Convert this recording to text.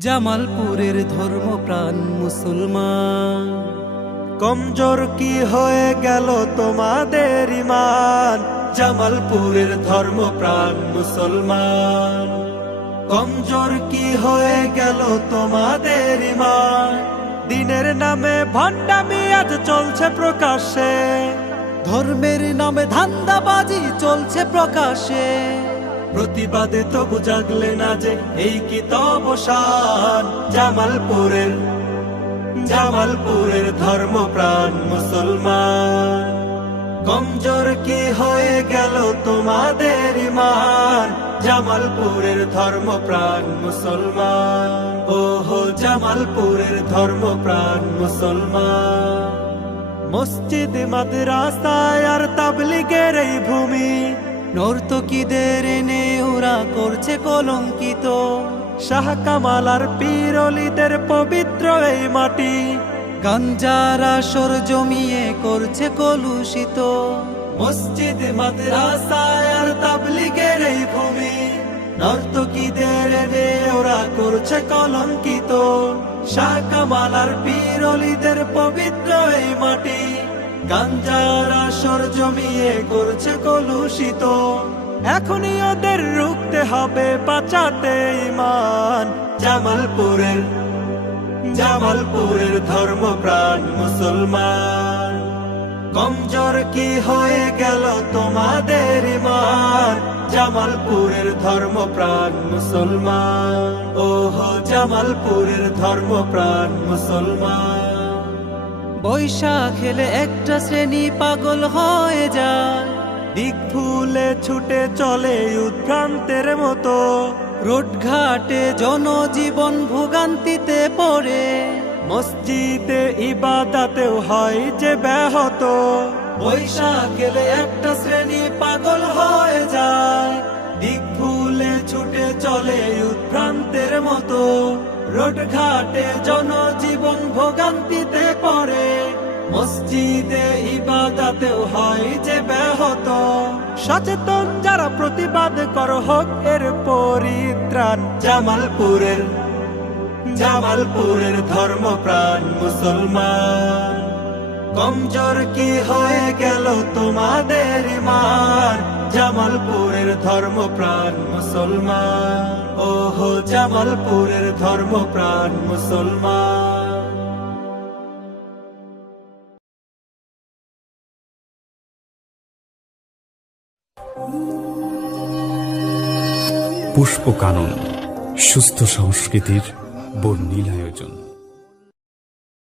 জামালপুরের ধর্মপ্রাণ মুসলমান। কমজোর কি হয়ে গেল তোমাদের ইমান? জামালপুরের ধর্মপ্রাণ মুসলমান। কমজোর কি হয়ে গেল তোমাদের ইমান? দিনের নামে ভণ্ডামি আজ চলছে প্রকাশ্যে। ধর্মের নামে ধান্দাবাজি চলছে প্রকাশে প্রতিবাদে তবু জাগলে না যে এই কি তবসান জামালপুরের জামালপুরের ধর্মপ্রাণ মুসলমান। কমজোর কি হয়ে গেল তোমাদের ইমান? জামালপুরের ধর্মপ্রাণ মুসলমান। ওহো, জামালপুরের ধর্মপ্রাণ মুসলমান। মসজিদ, মাদ্রাসায় আর তাবলিগের এই ভূমি নর্তকীদের এনে ওরা করছে কলঙ্কিত। শাহ কামাল আর পীরলিদের পবিত্র এই মাটি। গাঞ্জার আসর জমিয়ে করছে কলুষিত। মসজিদ, মাদ্রাসায় আর তাবলিগের এই ভূমি। নর্তকীদের এনে ওরা করছে কলঙ্কিত। শাহ কামাল আর পীরলিদের পবিত্র এই মাটি। গাঞ্জার আসর জমিয়ে করছে কলুষিত। এখনই ওদের রুখতে হবে বাঁচাতে ইমান। জামালপুরের জামালপুরের ধর্মপ্রাণ মুসলমান। কমজোর কি হয়ে গেল তোমাদের ইমান? জামালপুরের ধর্মপ্রাণ মুসলমান। ওহো, জামালপুরের ধর্মপ্রাণ মুসলমান। বৈশাখ এলে একটা শ্রেণি পাগল হয়ে যায়। দিক ফুলে ছুটে চলে উদ্ভ্রান্তের মতো। রোড ঘাটে জনজীবন ভোগান্তিতে পড়ে। মসজিদে ইবাদাতেও হয় যে ব্যাহত। বৈশাখ এলে একটা শ্রেণি পাগল হয়ে যায়। দিক ফুলে ছুটে চলে উদ্ভ্রান্তের মতো। রোড ঘাটে জনজীবন ভোগান্তিতে পড়ে। মসজিদে ইবাদাতেও হয় যে ব্যাহত। সচেতন যারা প্রতিবাদ কর হোক এর পরিত্রাণ। জামালপুরের জামালপুরের ধর্মপ্রাণ মুসলমান। কমজোর কি হয়ে গেল তোমাদের ইমান? জামালপুরের ধর্মপ্রাণ মুসলমান। ওহো, জামালপুরের ধর্মপ্রাণ মুসলমান। পুষ্পকানন সুস্থ সংস্কৃতির বর্ণিল আয়োজন।